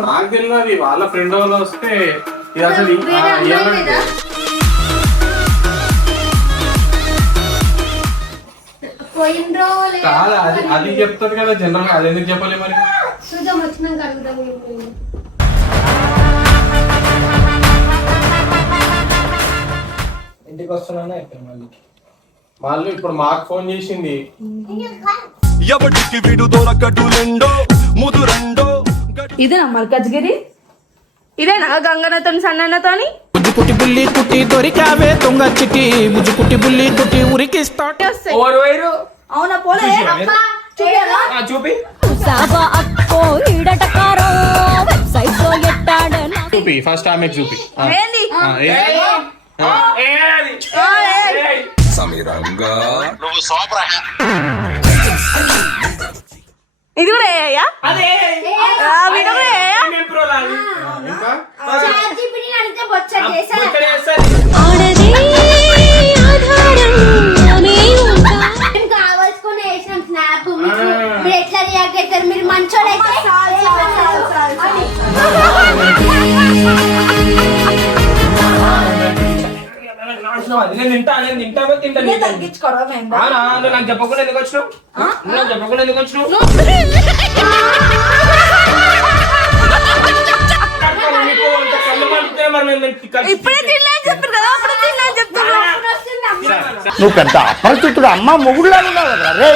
నాకు తెలియదు వాళ్ళ ఫ్రెండ్ వాళ్ళు వస్తే ఇది అసలు కాదు అది చెప్తారు కదా జనరల్ గా, అది ఎందుకు చెప్పలే మరి? ఇంటికి వస్తున్నానా మళ్ళీ ఇప్పుడు మాకు ఫోన్ చేసింది. ఇదేనా మల్కాజ్గిరి? ఇదేనా గంగన్నతో సన్నన్నతోని? ముజుకుటి బుల్లి కుట్టి దొరికావే దొంగ చిట్టి, ముజుకుటి బుల్లి కుట్టి ఉరికిస్తా. అవునా పోలే చూపి చూపి ఫస్ట్ ఆమె చూపి ఇది కూడా ఏయా? ఎట్లా రియాక్ట్ అవుతారు మీరు? మంచోళ్ళైతే నాకు చెప్పకుండా ఎందుకు వచ్చినావు? నాకు చెప్పకుండా ఎందుకు వచ్చినావు? నువ్వు పెద్ద అపరిచితుడు అమ్మ మొగుడులా ఉన్నావు కదా రే.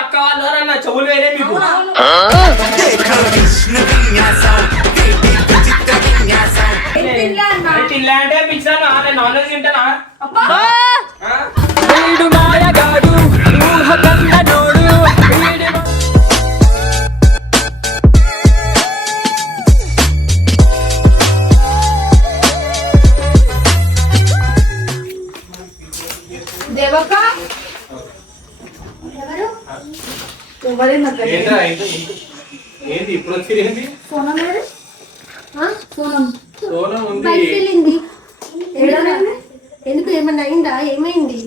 అక్క వాళ్ళు చెవులు వేరే మీకు అంటే పిచ్చాను నాన్ వెజ్ తింటానా? ఏంది ఇప్పుడు వచ్చి ఎందుకు ఏమన్నా అయిందా? ఏమైంది?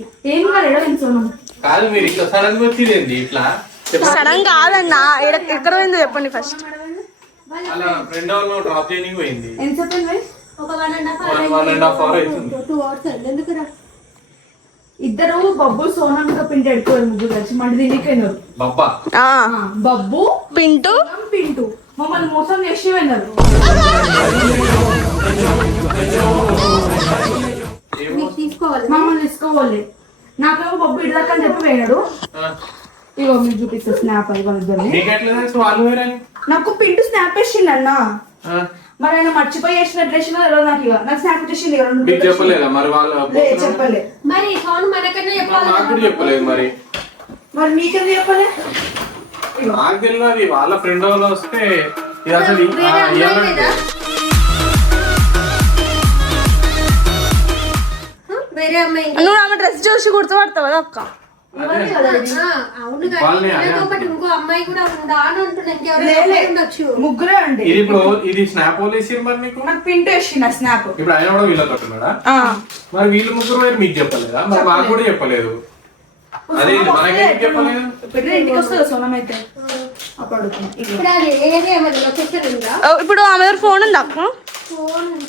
కాదు మీరు ఇట్లా సడన్ గా వచ్చింది ఇట్లా సడన్ కాదన్నా. ఎక్కడ పోయిందో చెప్పండి ఫస్ట్. అలా ఫ్రెండ్ వాళ్ళు డ్రాప్ చేయడానికి పోయింది. ఒక 1.5 hours అవుతుంది. 2 hours ఎందుకురా? ఇద్దరు బబ్బు సోనం పిండి ఎడుకోరు ముగ్గురు కలిసి మండి తినిపోయినారు. బబ్బు పింటూ మమ్మల్ని మోసం చేసి వెళ్ళారు. మమ్మల్ని తీసుకోవాలి. నాకేమో బబ్బు ఇడదాకా అని చెప్పి పోయినాడు. ఇగో మీకు చూపిస్తా స్నాప్. నాకు పింటూ స్నాప్ వేసిండు అన్న. మరి ఆయన మర్చిపోయి వేసిన డ్రెస్ నాకు స్నాప్ చేసింది. చెప్పలేదు మరి మనకన్నా చెప్పలేదు మరి మీకెందుకు చెప్పలే? నాకు తెలియదు వాళ్ళ ఫ్రెండ్ వాళ్ళు వస్తే ఇది అసలు వేరే అమ్మాయి నువ్వు ఆమె డ్రెస్ చూసి గుర్తుపడతావు కదా అక్క? అవును ఇంకో అమ్మాయి కూడా ఉందా అని అంటున్నాను. ముగ్గురే అండి. ఇది ఇప్పుడు ఇది స్నాప్ వేసి మరి మీకు నాకు పింట్ వేసిన స్నాప్. ఇప్పుడు ఆయన కూడా వీళ్ళతో ఉన్నాడా? మరి వీళ్ళు ముగ్గురు వేరు మీకు చెప్పలేదా? మరి మాకు కూడా చెప్పలేదు. అదే మనకేం చెప్పలేదు. ఇంటికి వస్తుంది సోనం అయితే ఇప్పుడు ఆమె దగ్గర ఫోన్ ఉంది అక్క?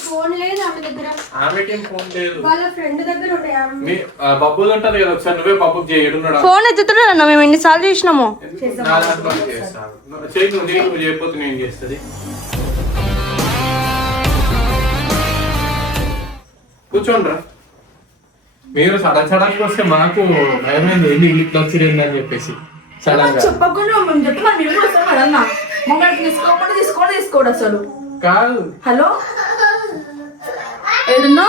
ఫోన్ లేదు ఆమె దగ్గర. ఆమెకేం ఫోన్ లేదు. వాళ్ళ ఫ్రెండ్ దగ్గర బబ్బు ఉంటది కదా, ఒకసారి నువ్వే బబ్బుకి చేయడున్నాడు. ఫోన్ ఎత్తుతున్నాడు అన్న. మేము ఎన్నిసార్లు చేసినాము. చేయకపోతే నేను చేస్తుంది. కూర్చోండ్రా. మీరు సడన్ వస్తే మాకు భయమైంది. ఏంటి ఇట్లా వచ్చింది అని చెప్పేసి సడన్ గా చెప్పకుండా మమ్మల్ని తీసుకోడు అసలు. కాదు. హలో ఏడున్నా?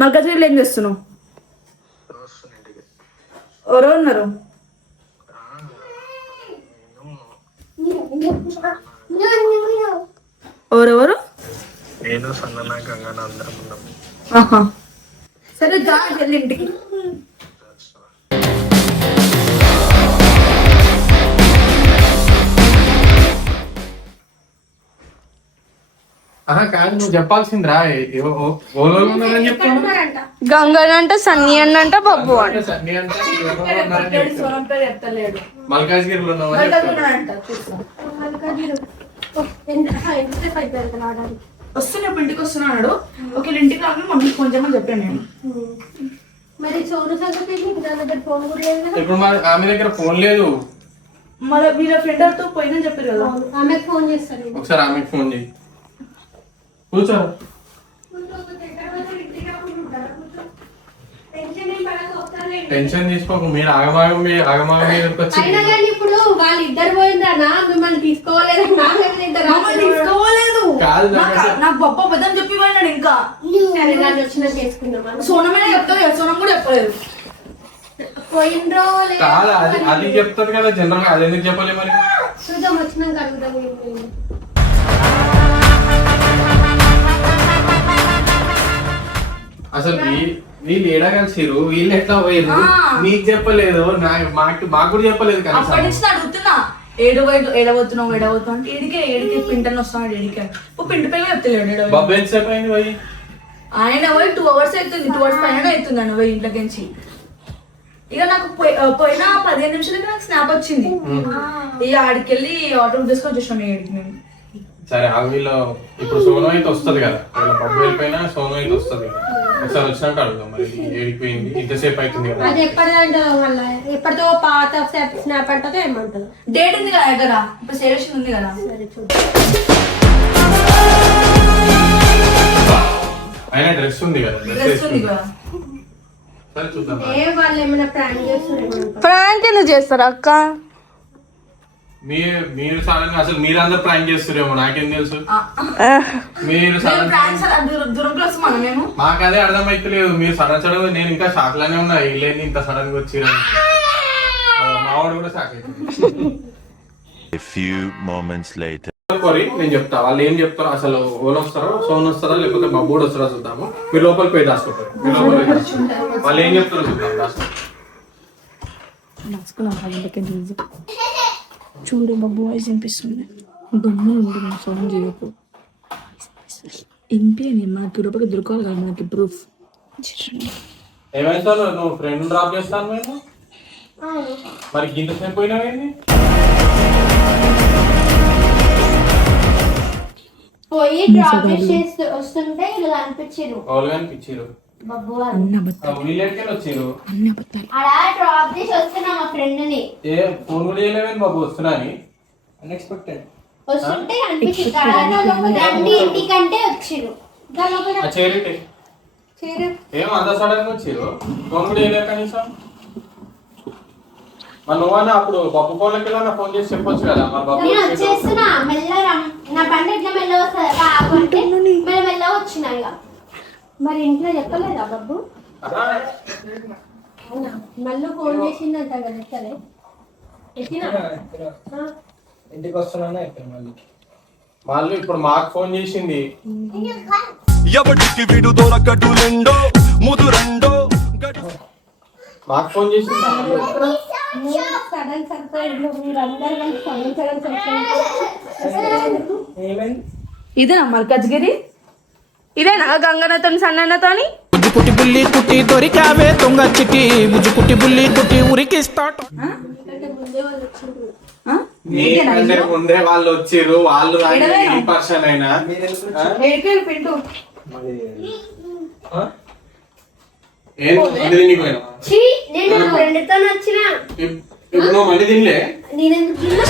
మల్కాజ్గిరిలో ఏం చేస్తున్నావు? ఎవరో ఉన్నారు. ఎవరెవరు? నేను సన్న గంగన అందరం ఉన్నాం. సరే దా వెళ్ళి ఇంటికి. కాదు నువ్వు చెప్పాల్సిందిరా ఓలో ఉన్నారని చెప్తాను ఉన్నారంట. గంగన్ అంట, సన్నీ అన్న అంట, బబ్బు అంట. సన్నీ అంటే ఎవరో ఉన్నారని చెప్తాను. సోనం పేరు చెప్తలేడు. మల్కాజ్గిరిలో ఉన్నావని గంగన్ చెప్తాను. ఉన్నాడంట, చూస్తా. మల్కాజ్గిరి. ఎంతసేపు అవుతుంది రావడానికి? వస్తున్నా ఇంటికి వస్తున్నాడు. ఒక ఇంటికి రాకుండా మమ్మీకి ఫోన్ చేయమని చెప్పాను నేను. మరి సోను సంగతి నీకు దాని దగ్గర ఫోన్ కూడా లేదు కదా? ఇప్పుడు ఆమె దగ్గర ఫోన్ లేదు. మరి వీళ్ళ ఫ్రెండ్ తో పోయిందని చెప్పారు కదా. అవును. ఆమెకు ఫోన్ చేస్తాను నేను. ఒకసారి ఆమెకు ఫోన్ చేయి. కూర్చో. టెన్షన్ తీసుకోకు. మీరు ఆగమాగం మీదకి వచ్చి అయినా కానీ ఇప్పుడు వాళ్ళిద్దరు పోయిందన్నా మిమ్మల్ని తీసుకోలేదన్నా మమ్మల్ని తీసుకోలేదు. కాదు, నాకు బొప్ప పెద్దని చెప్పి పోయినాడు. ఇంకా సరే నన్ను వచ్చినా చేసుకుందాం. సోనమే చెప్తాను, సోనం కూడా చెప్పలేదు. పోయిండ్రో కాదు అది చెప్తారు కదా జనరల్ గా. అది ఎందుకు చెప్పలే మరి? చూద్దాం వచ్చినాక అడుగుదాం. ఏం అసలు వీళ్ళు ఏడా కలిసిరు, వీళ్ళు ఎట్లా పోయారు? నీకు చెప్పలేదు, మాకు కూడా చెప్పలేదు కదా. అప్పటి నుంచి అడుగుతున్నా, ఏడబోతున్నావు అంటే ఏడికే పింటని వస్తున్నాడు. ఏడికే పిండి పైన చెప్తలేడు. బాబు ఎంతసేపు అయింది పోయి? ఆయన పోయి 2 hours అవుతుంది. 2 hours పైన అవుతుంది అన్న పోయి ఇంట్లోకి నుంచి. ఇక నాకు పోయిన 15 నిమిషాలకి నాకు స్నాప్ వచ్చింది. ఇక ఆడికి వెళ్ళి ఆటో తీసుకొని వచ్చేసాను ఏడికి నేను. సరే వీళ్ళు ఇప్పుడు సోను అయితే వస్తుంది కదా. వీళ్ళ బాబు వెళ్ళిపోయినా సోను అయితే వస్తుంది. ఒకసారి వచ్చినాక అడుగుదాం మరి ఏడిపోయింది, ఇంతసేపు అవుతుంది కదా. అది ఎప్పటిదంటో మళ్ళీ ఎప్పటితో పాత స్నాప్ అంటదో ఏమంటదో. డేట్ ఉంది కదా దగ్గర, ఇప్పుడు సెలక్షన్ ఉంది కదా. సరే చూద్దాం. అయినా డ్రెస్ ఉంది కదా, డ్రెస్ ఉంది కదా. సరే చూద్దాం. ఏ వాళ్ళు ఏమైనా ప్రాంక్ చేస్తున్నారేమో. ప్రాంక్ ఎందుకు చేస్తారు అక్క? మీరు సడన్ అసలు మీరందరూ ప్రాంక్ చేస్తారేమో, నాకేం తెలుసు. మీరు దూరం ప్లస్ మనం మేము మాకు అదే అర్థమైతలేదు. మీరు సడన్ నేను ఇంకా షాక్ లానే ఉన్నా. వీళ్ళేంది ఇంత సడన్ గా వచ్చి మావాడు కూడా షాక్ అవుతుంది. A few moments later. నేను చెప్తా వాళ్ళు ఏం చెప్తారో. అసలు ఓన్ వస్తారో సోన్ వస్తారా లేకపోతే బాబు కూడా వస్తారో చూద్దాము. మీరు లోపలికి పోయి దాచుకుంటారు. మీరు లోపలికి పోయి దాచుకుంటారు. వాళ్ళు ఏం చెప్తారో చూద్దాం. చూడు బాబు వాయిస్ వినిపిస్తుంది. గమ్ము సౌండ్ చేయకు. ఎంపీ మనకి రూపాయలు దొరకాలి కదా మనకి ప్రూఫ్. ఏమైతే నువ్వు ఫ్రెండ్ డ్రాప్ చేస్తాను మేము మరి గింత సేపు పోయినావేంది? పోయి డ్రాప్ చేసి వస్తుంటే ఇలా అనిపించారు. వాళ్ళు కనిపించారు. బబ్బు వీళ్ళెక్కడికి వచ్చారు? అలా డ్రాప్ చేసి వస్తున్నా మా ఫ్రెండ్ ని. ఏ ఫోన్ కూడా చేయలేమని బాబు వస్తున్నా అని అన్ఎక్స్పెక్టెడ్ వస్తుంటే అనిపించింది ఇంటికంటే వచ్చిరు. చేరేటి ఏం అంత సడన్ గా వచ్చారు? ఫోన్ కూడా చేయలేదు కనీసం. మరి నువ్వన్నా అప్పుడు బాబు ఫోన్లకి వెళ్ళా ఫోన్ చేసి చెప్పొచ్చు కదా. మరి బాబు నేను వచ్చేస్తున్నా మెల్లగా. నా బండి ఎట్లా మెల్ల వస్తుంది మెల్ల వచ్చినా ఇక. మరి ఇంట్లో చెప్పలేదా బాబు? అవునా మళ్ళీ ఫోన్ చేసిందంట కదా. ఎక్కలే ఇంటికి వస్తున్నా మళ్ళీ ఇప్పుడు మాకు ఫోన్ చేసింది. ఎవడికి వీడు దొరకడు రెండో ముదురండో. మాకు ఫోన్ చేసింది. సడన్ సర్ప్రైజ్ మీరు అందరు కలిసి సడన్ సర్ప్రైజ్. ఇదేనా మల్కాజ్గిరి? ఇదేనా గంగన్నతో సన్నన్నతోని? బుజ్జు కుట్టి బుల్లి కుట్టి దొరికావే దొంగ చిట్టి. బుజ్జు కుట్టి బుల్లి కుట్టి ఉరికిస్తా. ముందే వాళ్ళు వచ్చిండ్రు. నీకంటే ముందే వాళ్ళు వచ్చారు. వాళ్ళు పర్సన్ అయినా పింటూ ఛీ, నేను నా ఫ్రెండ్తో వచ్చిన. ఇప్పుడు నువ్వు మళ్ళీ తినలే? నేనెందుకు తిన్నా?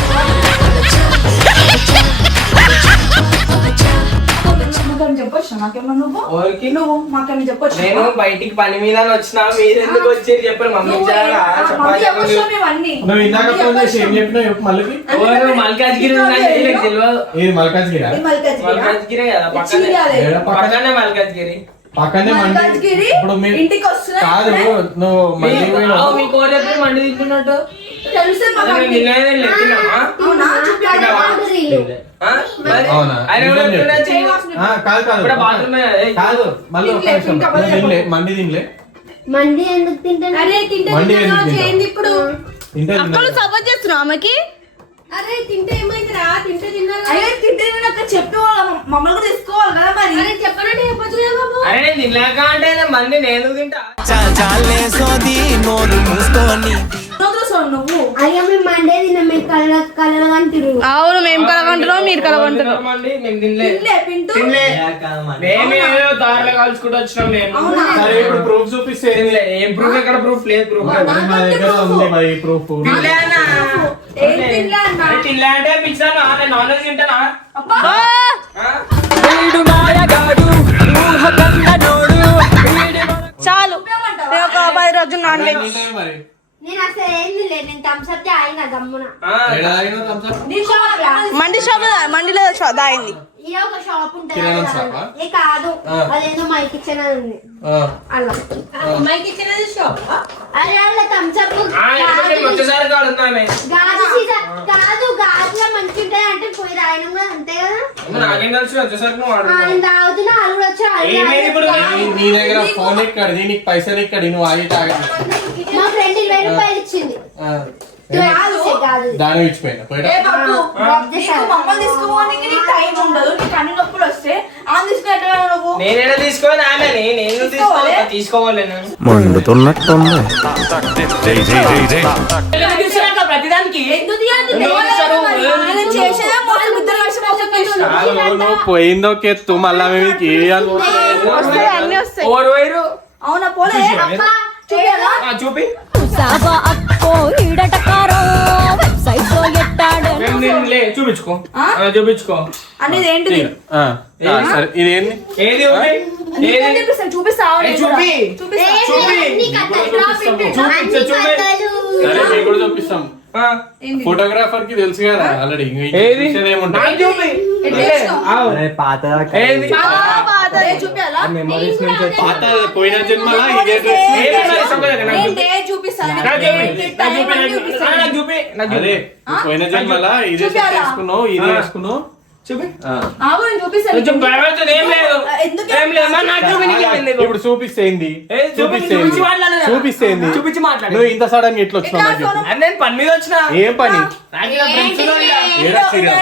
చెప్పొచ్చు నాకేమన్నా నువ్వు మాకేమో చెప్పొచ్చు. నేను బయటికి పని మీద వచ్చినా మీరు ఎందుకు వచ్చేది చెప్పారు మమ్మీ. నువ్వు ఇందాక ఫోన్ చేసి ఏం చెప్పినావు మళ్ళీ? మల్కాజ్గిరి తెలియదు. ఏది మల్కాజ్గిరి? మల్కాజ్గిరే కదా పక్కనే మల్కాజ్గిరి. పక్కనే మల్కాజ్గిరి ఇంటికి వస్తున్నా కాదు. నువ్వు మళ్ళీ మీ కోరేపు మండి తింటున్నట్టు తెలుసు కాదు. మళ్ళీ ఒక నిమిషం. మండి తినలే? మండి ఎందుకు తింటాను? అరే మండి ఇప్పుడు సపోర్ట్ చేస్తున్నావు ఆమెకి. అరే తింటే ఏమైందిరా? తింటే తిన్నారు అయ్యో తింటే చెప్పి మమ్మల్ని కూడా తీసుకోవాలి కదా మరి. అరే చెప్పనంటే చెప్పొచ్చు కదా బాబు. అరే నేను తినలేక అంటే మళ్ళీ నేను తింటా. నువ్వు అయ్యో మేము మండే తిన్నాం, మీరు కలగంటారు. అవును మేము కలగంటున్నాం మీరు కలగంటున్నాం. మేము తినలే. పింటూ తినలే. మేము ఏదో దారిలో కలుసుకుంటూ వచ్చినాం. నేను అవునా? సరే ఇప్పుడు ప్రూఫ్ చూపిస్తే తినలే. ఏం ప్రూఫ్? ఎక్కడ ప్రూఫ్ లేదు. ప్రూఫ్ మా దగ్గర ఉంది మరి ప్రూఫ్. తినలే అన్న. ఏం తినలే అన్న? అరే తినలే అంటే పిచ్చాను. నేను నాన్ వెజ్ తింటానా? ఆ? చాలు నేను ఒక 10 రోజులు నాన్ వెజ్. మరి నేను అసలు ఏంది లేదు, నేను థమ్స్అప్ తాగిన గమ్మున. ఆ. ఏడ తాగినావు థమ్స్ అప్? మండి షాప్ మండిలో దాయింది. ఇదే ఒక షాప్ ఉంటుంది కిరాణా కదా. షాపా? ఏ కాదు, ఆ. అదేదో మై కిచెన్ అని ఉంది ఆ. అలా. My kitchen shop. అరే అలా థమ్స్అప్ ఆ, ఎందుకంటే వచ్చేసారి కాదు ఉన్నామే. గాజు సీజన్ కాదు, గాజులో మంచి ఉంటాయి అంటే పోయి రాయడం కూడా అంతే కదా. నాకేం తెలుసు వచ్చేసరికి నువ్వు ఆ, ఆడుతున్నావు. నేను తాగుతున్నా, వాళ్ళు కూడా వచ్చి ఏమేది ఇప్పుడు? నీ దగ్గర ఫోన్ ఎక్కడిది, నీకు పైసలు ఎక్కడి, నువ్వు ఆగి తాగదు. మా ఫ్రెండ్ 20 రూపాయలు ఇచ్చింది. కాదు దాని ఇచ్చిపోయినా పోయినా ఏ బాబు, నీకు మమ్మల్ని తీసుకోవడానికి నీకు టైం ఉండదు. నీకు అన్ని నొప్పులు వస్తే ఆమె తీసుకునేట్టుగా నువ్వు. నేనేడా తీసుకోవాలి ఆమెని? నేను తీసుకోవాలి. మండుతున్నట్టుంది. ప్రతిదానికి ఎందుకు తీయాలి? ఆయన చేసేదే మోసం, ఇద్దరు కలిసి మోసం చేస్తున్నారు. నువ్వు పోయిందో కెత్తు మళ్ళా మేము వస్తాయి, అన్ని వస్తాయి. ఓరు వైరు. అవునా పోలే చూడాలా? చూపి. సాబా అక్కో ఈడటకారో వెబ్సైట్ లో ఎట్టాడు మేము తినలే. చూపించుకో. ఆ? చూపించుకో. అనేది ఏంటిది? సరే ఇదేంది? ఏది ఉంది? నీకు ఏది? చూపిస్తాను, చూపిస్తావా? ఏ, చూపి. చూపిస్తా. చూపి. నీకు అట్లా డ్రాప్ పెట్టు. చూపించు, చూపి. సరే మేము కూడా చూపిస్తాం. ఆ. ఏంది? ఫోటోగ్రాఫర్ కి తెలుసు కదా ఆల్రెడీ. ఏది? నాకు చూపి. ఎట్లా చేసినావు? ఆవు. ఏది? పాతదే చూపియాలా? పాత పోయిన జన్మలా ఇదే డ్రెస్. ఏది మరి సంగతి? నాకు నేను చూపి. డే చూపిస్తాను. నాకు చూపి. నీకు నాకు టైం చూపి. అని చూపిస్తాను. నాకు చూపి. నాకు చూపి. అదే పోయిన జన్మలా ఇదే చూపియాలా? సెట్ వేసుకున్నావు, ఇదే వేసుకున్నావు. చూపి. ఆగు, నేను చూపిస్తాను. కొంచెం భయపడుతుంది. ఏం లేదు. ఎందుకు? ఏం లేదు. మరి నాకు చూపి. నీకేమైంది? ఇప్పుడు చూపిస్తేంది, ఏది? చూపిస్తేంది, చూపిస్తేంది. చూపించి మాట్లాడు. నువ్వు ఇంత సడన్ గా ఎట్లా వచ్చినావు నాకు చెప్పు. అని నేను పని మీద వచ్చిన. ఏం పని? నాకు ఇలా friends ఉన్నారు ఇలా. ఏడా serial?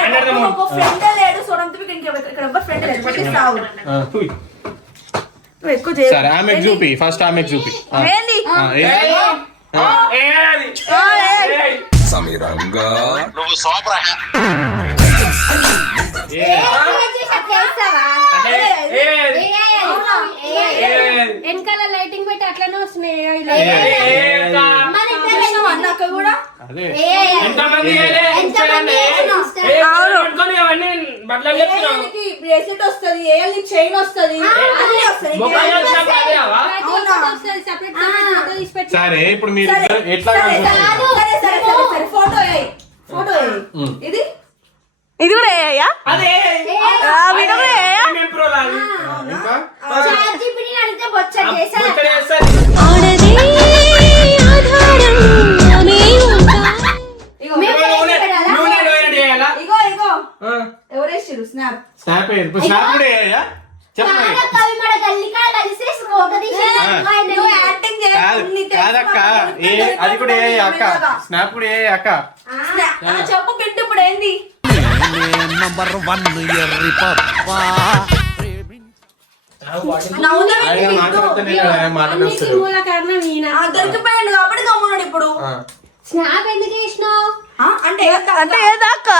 ఒక ఫ్రెండ్ లేడు, సొరంతికి ఇక్కడ ఎవ్వరు ఫ్రెండ్ లేడు. చూపిస్తావు. ఆ. నువ్వు ఎక్కువ చేయకు. సరే ఆమెకు చూపి, ఫస్ట్ ఆమెకు చూపి. ఆ. ఏంది? ఆ, ఏంది? ఏది? ఏది? అంటే ఏది? ఏది? వెనకాల లైటింగ్ పెట్టి అట్లనే వస్తున్నాయి. ఏకా? చూసినావా అన్న అక్క కూడా? అదే ఎంతమంది ఏలే? ఎంతమంది వస్తారు? ఏ, అవును. పట్టుకొని అవన్నీ బట్టలు చెప్తున్నావు. ఏళ్ళకి బ్రేస్లెట్ వస్తది, ఏళ్ళకి చైన్ వస్తది, అన్ని వస్తాయి. మొబైల్ వచ్చినప్పుడు అదే అవా? అవునా? సరే ఇప్పుడు మీరు సరే, ఇద్దరు ఎట్లా సరే, కనుక్కుంటారు? సరే, సరే, సరే, సరే, ఫోటో వేయి. ఫోటో వేయి. ఉమ్. ఇది ఇది కూడా వేయ్యా? అదే వీడియో కూడా వేయ్యా? ఏం ప్రోలాది? ఇంకా ChatGPT ని అడిగితే బొచ్చడి చేశాడు. ముచ్చట చేస్తారు. ఆడదే ఆధారం ఆమె ఉంటా ఇగో నూనె నూనె చేయాలా? ఇగో ఇగో ఆ. ఎవరేసిరు స్నాప్? స్నాప్ వేయండి. స్నాప్ కూడా వేయయ్యా? చెప్పండి. కాదు, కవి మన గల్లీ కాడ కలిసి ఫోటో తీసి నువ్వు యాక్టింగ్ కాదు కాదక్క, అది కూడా ఏ అక్క, స్నాప్ కూడా ఏ అక్క. చెప్పు పిండి ఇప్పుడు ఏంది? నంబర్ 1 ఎర్రి పప్ప. నవ్వుతా ఆయన మాట్లాడుతూనే మాట్లాడొస్తాడు. మూల కారణం ఈయన. దొరికిపోయాడు కాబట్టి గమ్మున్నాడు ఇప్పుడు. స్నాప్ ఎందుకు చేసినావు? అంటే అంటే ఏదాక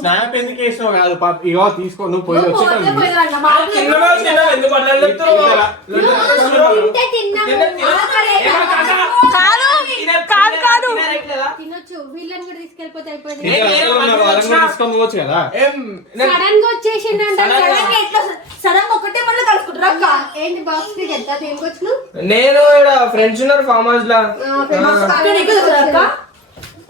స్నాప్ ఎందుకు వేసినావు కాదు పాప. ఇగో తీసుకో, నువ్వు పోయి వచ్చేటప్పుడు తిన్నమో తిన్నావు, ఎందుకు బట్టలు చెప్తున్నావు? తింటే తిన్నాము. కాదు కాదు తినొచ్చు, వీళ్ళని కూడా తీసుకెళ్ళిపోతే అయిపోయింది. తీసుకొని పోవచ్చు కదా. సడన్ గా వచ్చేసిండంట. సడన్ ఒకటే మళ్ళీ కలుసుకుంటారు అక్క. ఏంటి బాక్స్ కి ఎంత దేనికి వచ్చినావు? నేను ఫ్రెండ్స్ ఉన్నారు ఫామ్ హౌస్ లా. అక్క నీకు తెలుసా అక్క?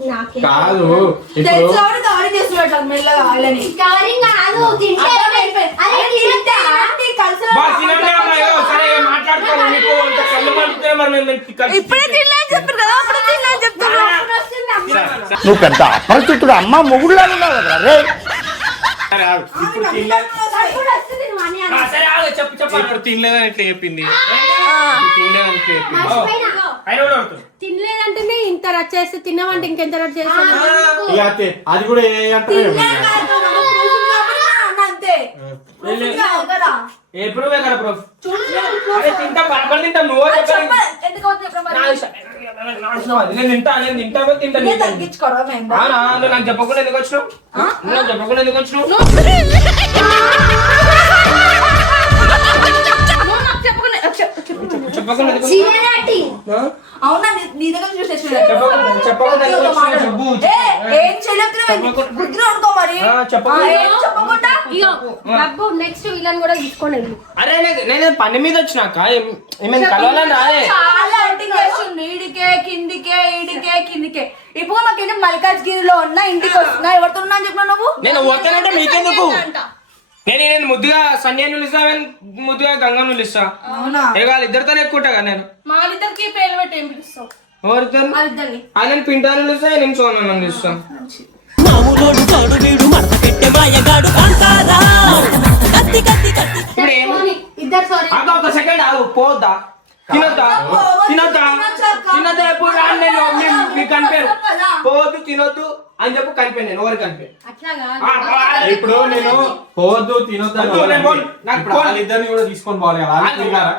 నాకే కాదు ఇప్పుడు తెలుసు కాబట్టి కవరింగ్ చేస్తున్నాడు మెల్లగా వాళ్ళని. కవరింగ్ కాదు, తింటే అరే తింటే బా తినండి అమ్మాయి. సరే ఇక మాట్లాడుకోవాలి. మీకు ఇంత కళ్ళు మండుతున్నాయి, మరి మేము ఇప్పుడే తినలే చెప్పారు కదా, అప్పుడే తిన్నా చెప్తున్నా. నువ్వు పెద్ద అపరిచితుడు అమ్మ మొగుడులా ఉన్నావు కదా రే. సరే ఆగు. ఇప్పుడు తినలేదు, సరే ఆగు, చెప్పు చెప్పాలి. ఇప్పుడు తినలేదని ఇట్లా చెప్పింది. ఇప్పుడు తినలేదని ఇట్లా చెప్పింది. ఆయన కూడా అవుతుంది. తినలేదంటేనే ఇంత రచ్ చేస్తే తిన్నామంటే ఇంకెంత రచ్ చేస్తాను. ఇక అంతే. అది కూడా ఏ అంటారు. ఎప్పుడు కదా ప్రూఫ్ అరే తింటాం బరాబర్ తింటాం నువ్వు నేను తింటా తగ్గించుకోవడం మేము నువ్వు నాకు చెప్పకుండా ఎందుకు వచ్చినావు నువ్వు నాకు చెప్పకుండా ఎందుకు వచ్చినావు చెప్పకుండా ఎందుకు వచ్చినావు? అవునా నీ దగ్గర చూసి చెప్పకుండా ఎందుకు వచ్చినావు? చెప్పు. ఏం చేయలేదు గుర్తులు అనుకో మరి చెప్పకుండా బాబు నెక్స్ట్ వీళ్ళని కూడా తీసుకొని వెళ్ళు. అరే నేను పని మీద వచ్చినాక ఏమైనా కలవాలని రాలే చాలా యాక్టింగ్ చేస్తుంది ఈడికే కిందికే ఈడికే కిందికే ఇప్పుడు మాకు మల్కాజ్గిరిలో ఉన్నా ఇంటికి వస్తున్నా ఎవరితో ఉన్నా అని చెప్పినా నువ్వు నేను వస్తానంటే మీకెందుకు నేను ముద్దుగా సన్యాన్ని పిలుస్తా ముద్దుగా గంగను పిలుస్తా అవునా వాళ్ళ ఇద్దరితో ఎక్కువ ఉంటా నేను మా ఇద్దరికి పేరు పెట్టి ఏం పిలుస్తావు ఎవరిద్దరు వాళ్ళిద్దరిని ఆయన పింటాను పిలుస్తా నేను సోనను పిలుస్తా ఇప్పుడు ఏం ఇద్దరు సారీ అక్క ఒక సెకండ్ ఆగు పోద్దా తినొద్దా తినొద్దా తినొద్దా ఎప్పుడు రాను నేను మీకు కనిపారు పోవద్దు తినొద్దు అని చెప్పు కనిపాను నేను ఎవరు కనిపాను అట్లా కాదు. ఇప్పుడు నేను పోవద్దు తినొద్దు వద్దు, నేను పోను. నాకు ఇప్పుడు వాళ్ళిద్దరిని కూడా తీసుకొని పోవాలి కదా వాళ్ళు తిరిగారా?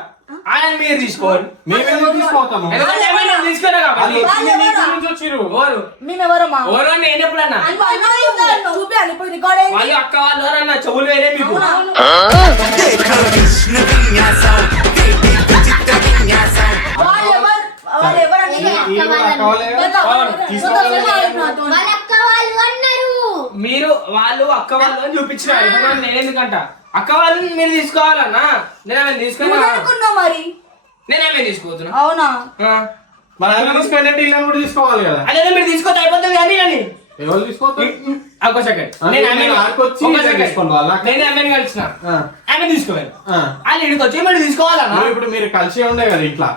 ఆయన మీరు తీసుకోండి మేమేం తీసుకోతాము ఎందుకంటే ఏమైనా తీసుకున్నా కాబట్టి ఎవరు మేమెవరమ్మా ఎవరు అని నేను ఎప్పుడన్నా చూపించాలి ఇప్పుడు రికార్డ్ అయింది వాళ్ళు అక్క వాళ్ళు ఎవరన్నా చెవులు వేరే మీకు వాళ్ళు ఎవరంటే వాళ్ళ అక్క వాళ్ళు అన్నారు. మీరు వాళ్ళు అక్క వాళ్ళు అని చూపించిన నేను ఎందుకంట అక్క వాళ్ళని మీరు తీసుకోవాలన్నా నేనేమైనా తీసుకున్నా అనుకున్నావు మరి నేనేమైనా తీసుకోవచ్చునా అవునా మన తీసుకెళ్ళంటే ఇళ్ళని కూడా తీసుకోవాలి కదా అదే మీరు తీసుకోతే అయిపోతుంది కానీ అని ఎవరు తీసుకోతారు ఒక సెకండ్ నేను తీసుకోండి వాళ్ళ నేను ఆమెను కలిసిన ఆమె తీసుకోవాలి ఆ. వాళ్ళు ఇక్కడికి వచ్చి మీరు తీసుకోవాలన్నా నువ్వు ఇప్పుడు మీరు కలిసి ఉండే కదా ఇంట్లో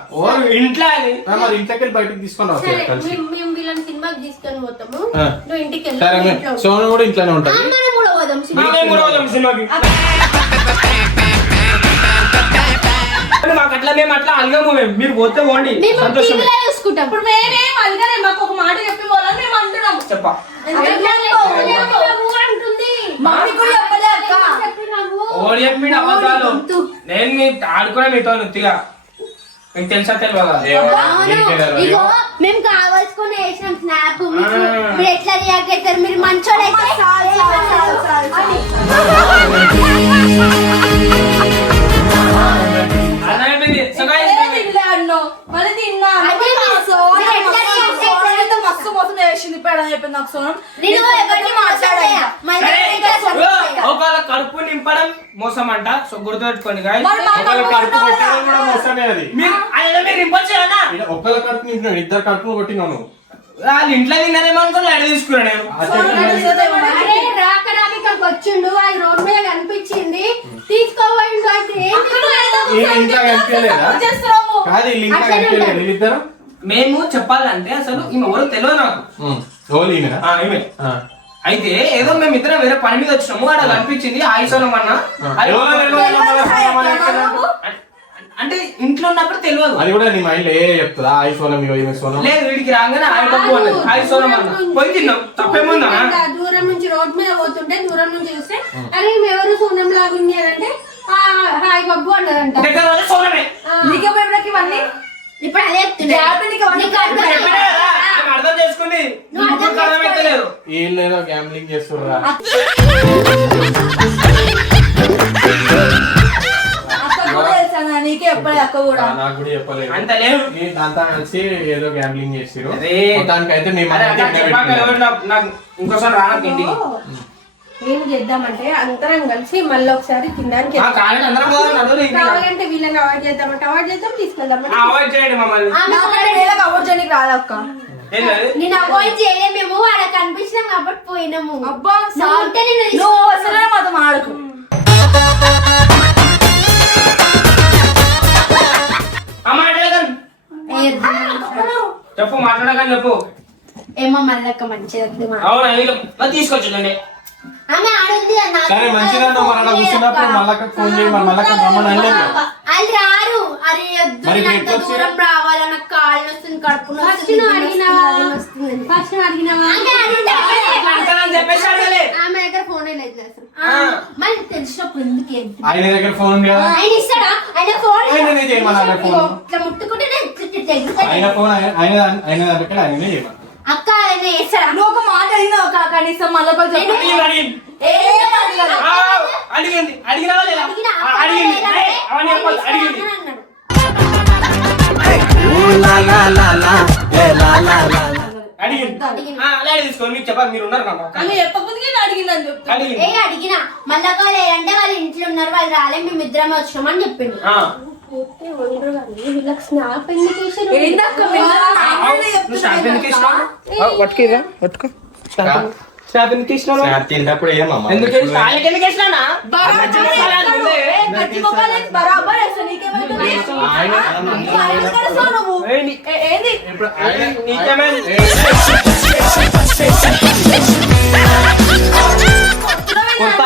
ఇంట్లో అని మరి ఇంట్లోకి వెళ్ళి బయటకు తీసుకొని సరే వస్తారు కలిసి మేము వీళ్ళని సినిమాకి తీసుకొని పోతాము. ఆ. నువ్వు ఇంటికి సరే వెళ్ళు. ఇంట్లో ఉండు. సోను కూడా ఇంట్లోనే ఉంటుంది మనం కూడా పోదాం సినిమాకి. మేము కూడా పోదాం సినిమాకి మాకు అట్లా మేము అట్లా అలగము మీరు పోతే పోండి మేము సంతోషం టీవీలో చూసుకుంటాం. ఇప్పుడు మేమేం అలగలే మాకు ఒక మాట చెప్పి పోవాలని మేము అంటున్నాం చెప్పా అంటుంది. మమ్మీ కూడా చెప్పలే అక్క చెప్పినావు. ఓడి చెప్పిన అబద్ధాలు నేను మీ ఆడుకునే మీతో నృత్తిగా మీకు తెలుసా తెలియదా అవును. ఇగో మేము కావాల్సుకొని వేసినాం స్నాప్ మీరు ఎట్లా రియాక్ట్ అవుతారు మీరు మంచోడైతే అర్థమైపోయింది సో guys, మళ్ళీ తిన్నా అదే మస్తు మోసం చేసింది పేడ చెప్పింది నాకు సోనం నేను ఎవరిని మాట్లాడయా మళ్ళీ సరే, ఇంకా ఒకవేళ కడుపు నింపడం మోసం అంట సో గుర్తుపెట్టుకోండి guys. ఒకళ్ళ కడుపు కొట్టడం కూడా మోసమే అది మీరు అదే మీరు నింపొచ్చు కదా ఒకళ్ళ కడుపు నింపినాడు ఇద్దరు కడుపును కొట్టినావు నువ్వు వాళ్ళు ఇంట్లో తిన్నారేమో అనుకుని అడి తీసుకున్నాను నేను అరే రాక రాక ఇక్కడికి వచ్చిండు అది రోడ్ మీద కనిపించింది తీసుకోవాలి అయితే ఇంట్లో కనిపించలేదా కాదు వీళ్ళు ఇంట్లో కనిపించలేదు వీళ్ళిద్దరు మేము చెప్పాలంటే అసలు ఈమె ఎవరో తెలియదు నాకు ఓలీనా ఈమె అయితే ఏదో మేము ఇద్దరం వేరే పని మీద వచ్చినాము అక్కడ కనిపించింది ఆయుషం అన్న అంటే ఇంట్లో ఉన్నప్పుడు తెలియదు అది కూడా నీ మైండ్ ఏ చెప్తుందా ఆయి సోనం ఇవి సోనం లేదు వీడికి రాగానే ఆయుషం అన్న పోయి తిన్నాం తప్పేముందా దూరం నుంచి రోడ్ మీద పోతుంటే దూరం నుంచి చూస్తే అరే ఎవరు సోనం లాగా ఉంది అంటే హాయ్ బబ్బు అన్నారంట దగ్గర వల్ల సోనమే నీకే పోయినకి ఇవన్నీ ఇప్పుడు అదే అర్థం చేసుకుని అర్థమైతే లేదు వీళ్ళు ఏదో గ్యాంబ్లింగ్ చేస్తుర్రా నీకే ఎప్పుడే అక్క కూడా నాకు కూడా చెప్పలేదు అంత లేదు అంతా కలిసి ఏదో గ్యాంబ్లింగ్ చేసిరు అరే. దానికైతే మేము అరే అట్లా చెప్పాక ఎవరు నాకు ఇంకోసారి రానకి ఇంటికి ఏం చేద్దామంటే అందరం కలిసి మళ్ళీ ఒకసారి తినడానికి కావాలంటే అందరం పోదాం నడువురు ఇంటికి. కావాలంటే వీళ్ళని అవాయిడ్ చేద్దామంటే అవాయిడ్ చేద్దాం తీసుకెళ్దామంటే అవాయిడ్ చేయండి మమ్మల్ని అవాయిడ్ చేయడానికి రాదక్క ఏంటది నేను అవాయిడ్ చేయలేమేమో వాడ కనిపించినాం కాబట్టి పోయినాము అబ్బా నువ్వు ఉంటే నేను నువ్వు అసలే మాతో ఆడకు చెప్పు మాట్లాడకని చెప్పు ఏమో మళ్ళక్క మంచిది అవునా వీళ్ళు తీసుకొచ్చిందండి ఆమె ఆడుంది సరే మంచిగా మరి అలా కూర్చున్నప్పుడు మళ్ళక్క ఫోన్ చేయి మరి మళ్ళక్క రమ్మని అనలేదు కదా. అది రారు అరే వద్దు మరి నేను ఇప్పుడు అంత దూరం రావాలా నాకు కాళ్ళు వస్తుంది కడుపు ఫస్ట్ అడిగినావా చెప్పేసి అడగలే ఆమె దగ్గర ఫోన్ లేదు అసలు మళ్ళీ తెలిసినప్పుడు అప్పుడు ఎందుకు ఏంటి? ఆయన దగ్గర ఫోన్ ఉంది కదా, ఆయన ఇస్తాడా? ఆయన ఫోన్ ఆయననే చేయమని ఆయన ఫోన్. ఇట్లా ముట్టుకుంటే నేను ఇట్లా ఎగురుతాను. ఆయన ఫోన్ ఆయన దగ్గర ఆయననే చేయమని. అక్క ఆయన చేస్తాడా? నువ్వు ఒక మాట అడిగినావు ఒక కనీసం మళ్ళీ కొంచెం అడిగింది అడిగినా లేదా? అడిగింది అవన్నీ చెప్పాలి. అడిగింది అడిగింది అలాగే తీసుకోండి. మీకు చెప్పాలి, మీరు ఉన్నారు కదా. ఆమె చెప్పకముందుకే నేను అడిగిందని చెప్తా. అడిగింది అడిగినా మళ్ళా కాల్ అంటే వాళ్ళ ఇంట్లో ఉన్నారు, వాళ్ళు రాలే, మేము ఇద్దరమే వచ్చినామని చెప్పిండు. వీళ్ళకి స్నాప్ ఎందుకు వేసారు? ఏందక్క మెల్లగా నాన్ననే నువ్వు స్నాప్ చెప్తున్నా ఎందుకు ఇచ్చినావు? పట్టుకోరా పట్టుకో. స్నాప్ ఎందుకు ఇచ్చినావు? తింటప్పుడు ఏమమ్మా ఎందుకు వేసినావు? వాళ్ళకి ఎందుకు వేసినానా? గజ్జి మొక్కలు వేసి బరాబర్ వేస్తా, నీకేమైతుంది? ఆయన కలుస్తావు నువ్వు. ఏంది? నీకేమైంది? కొత్త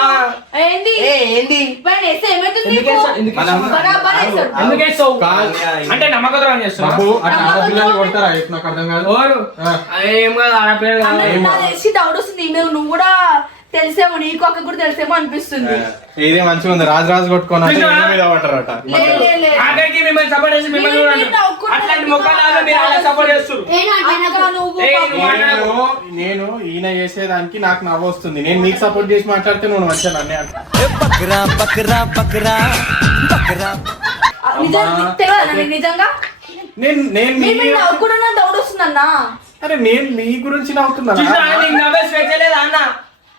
ఏంది? ఏంది? పైన వేస్తే ఏమైతుంది ఎందుకు నీకు? వేస్తావు? ఎందుకు వేస్తావు? బరాబర్ వేస్తాడు. ఎందుకు వేస్తావు? కాదు. అంటే నమ్మకద్రోహం చేస్తున్నావు? బాబు అట్లా ఆడపిల్లలు కొడతారా? నాకు అర్థం కాదు. ఎవరు? ఏం కాదు, ఆడపిల్లలు కాదు. అన్నయ్య, నాకు తెలిసి డౌట్ వస్తుంది ఈమె నువ్వు కూడా తెలిసేమో, నీకు అక్క కూడా తెలిసేమో అనిపిస్తుంది. ఇదే మంచిగా ఉంది, రాజు కొట్టుకొని మీద పట్టారట. లే, లే, లే. ఆఖరికి మిమ్మల్ని సపోర్ట్ చేసి మిమ్మల్ని కూడా మీరు అంటారు. నవ్వుకుంటారు. అట్లాంటి ముఖాలు మీరు అలా సపోర్ట్ చేస్తారు. అక్క నువ్వు ఏయ్, పాపం. నేను ఈయన చేసేదానికి నాకు నవ్వు వస్తుంది. నేను నీకు సపోర్ట్ చేసి మాట్లాడితే నువ్వు మంచిగా నన్నే అంటా. నిజం తెలియదా నీకు నిజంగా? నేను మీరు నవ్వుకుంటున్నా డౌట్ వస్తుందన్నా. అరే నేను మీ గురించి నవ్వుతున్నా. చూసినా నీకు నవ్వే స్వేచ్ఛ లేదా అన్న?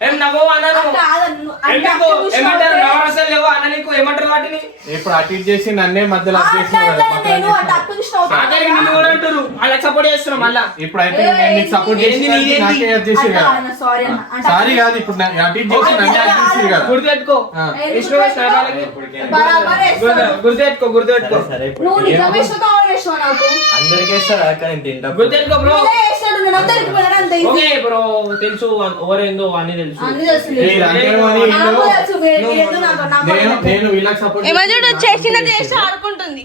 ఏం నవ్వు అన్న నువ్వు? కాదన్ను. అంటే ఎందుకు? అక్క చూసినా ఏమంటారు? ఉంటే- నవరసాలు లేవు అన్న నీకు? ఏమంటారు వాటిని? ఇప్పుడు అటు ఇటు చేసి నన్నే మధ్యలో ఆ, అటు అట్లా చేసినావు కదా, అంటే నేను అటు అక్క చూసినా అవుతా. ఆఖరికి నిన్ను కూడా అంటారు. వాళ్ళకి సపోర్ట్ చేస్తున్నాం మళ్ళా. ఇప్పుడైతే నేను నీకు సపోర్ట్ చేసి ఏంది? నాకే అది చేసి అక్క, కదా. అన్న, sorry అన్న. అంటే సారీ కాదు, ఇప్పుడు అటు ఇటు చేసి నన్నే అది చేసి కదా. గుర్తుపెట్టుకో. ఆ. ఇష్టం వచ్చిన వాళ్ళకి బరాబర్ వేస్తాడు. గుర్తుపెట్టుకో. సరే ఇప్పుడు నువ్వు నిజం వేసినావు కావాలి వేసినావు నాకు. అందరికి వేస్తారు అక్క నేను తింటా గుర్తుపెట్టుకో బ్రో. నువ్వే వేస్తాడు, నేను అందరికి పోయినా అంత ఈజీ. ఓకే బ్రో, తెలుసు ఎవరేందో అన్ని తెలుసు. అన్ని తెలుసు. మీరు అంతేమని నాకు తెలుసు, ఏదో నేను వీళ్ళకి సపోర్ట్ చేసి ఆడుకుంటుంది.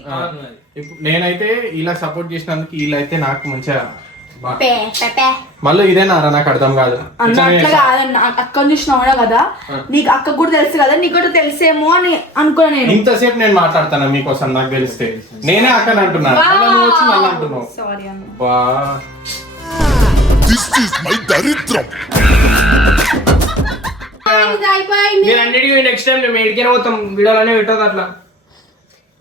ఇప్పుడు నేనైతే వీళ్ళకి సపోర్ట్ చేసినందుకు వీళ్ళైతే నాకు మంచిగా పే, పే, పే. మళ్ళీ ఇదేనారా నాకు అర్థం కాదు. అన్న అట్లా కాదన్న, అక్కని చూసినావు కదా, నీకు అక్క కూడా తెలుసు కదా, నీకు కూడా తెలిసేమో అని అనుకున్నా నేను. ఇంతసేపు నేను మాట్లాడతాను మీకోసం, నాకు తెలిస్తే నేనే అక్కని అంటున్నా, మళ్ళీ నువ్వు వచ్చి మళ్ళీ అంటున్నావు. సారీ అన్న. బా ఇది అయిపోయింది. మీరు అన్నిటికీ నెక్స్ట్ టైం మేము ఎడికైనా పోతాం, వీడియోలోనే పెట్టదు అట్లా.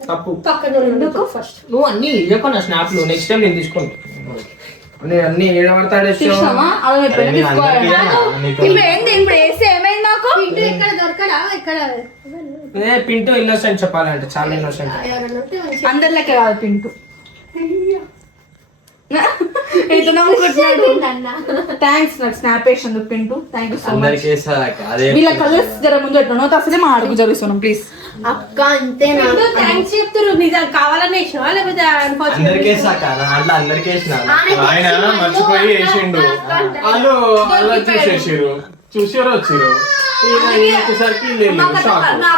తప్పు. పక్కన ఉండు ఫస్ట్. నువ్వు అన్ని ఇవ్వకు నా స్నాప్లు, నెక్స్ట్ టైం నేను తీసుకుంటా. నేను అన్ని చూసినావా? అలా ఎప్పుడైనా తీసుకోవాలి. ఇప్పుడు ఏంది? ఇప్పుడు వేస్తే ఏమైంది నాకు? ఇంటి ఇక్కడ దొరకడా? ఇక్కడ పింటూ ఇన్నోసెంట్ చెప్పాలంటే చాలా ఇన్నోసెంట్. ఎవరైనా ఉంటే మంచిగా. అందరిలోకే కాదు పింటు. ఇట్లా నవ్వుకుంటున్నాడు. థ్యాంక్స్ నాకు స్నాప్ వేసినందుకు Pintu. Thank you so much. అందరికి వేస్తారు అక్క అదే వీళ్ళ కలర్స్ జర ముందు ఎట్లా అసలే మా అడుగు జరుగుతున్నాం ప్లీజ్. అక్క అంతే థ్యాంక్స్ చెప్తారు. నిజం కావాలని వేసినావా లేకపోతే అందరికి వేస్తా అక్క నా దాంట్లో అందరికి వేసిన ఆయన మర్చిపోయి వేసిండు, వాళ్ళు అలా చూసేసారు, చూసారు వచ్చిరు. వచ్చేసరికి నా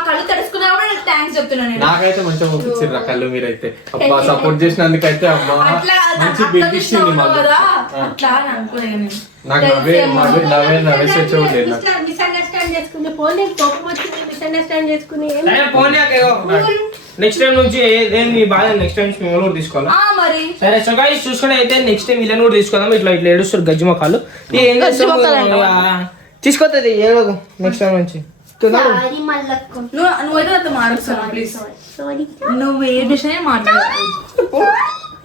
కళ్ళు తడుచుకున్నా కూడా నాకు థ్యాంక్స్ చెప్తున్నాను నేను. నాకైతే మంచిగా పంపించారు కళ్ళు. మీరైతే అబ్బా సపోర్ట్ చేసినందుకైతే అమ్మా అట్లా మంచి అక్క బిగ్ ఇచ్చింది చూసినావు మళ్ళీ. కదా, అట్లా అని అనుకున్నాను నేను. నాకు నవ్వే చూడలేదు నాకు. మిస్అండర్స్టాండ్ చేసుకుని ఫోన్ కోపం వచ్చింది, మిస్అండర్స్టాండ్ చేసుకుని నెక్స్ట్ టైం నుంచి ఏదేం మీ బాధ నెక్స్ట్ టైం మేము కూడా తీసుకోవాలి. ఆ మరి సరే సో గైస్ చూసుకుని అయితే నెక్స్ట్ టైం వీళ్ళని కూడా తీసుకోదాం. ఇట్లా ఇట్లా ఏడుస్తారు గజ్జి మొక్కలు. ఏం తీసుకోతుంది ఏడోదు నెక్స్ట్ టైం నుంచి. సారీ మళ్ళీ నువ్వైతే నాతో మాట్లాడుతున్నావు ప్లీజ్. సారీ నువ్వు ఏ విషయం మాట్లాడు.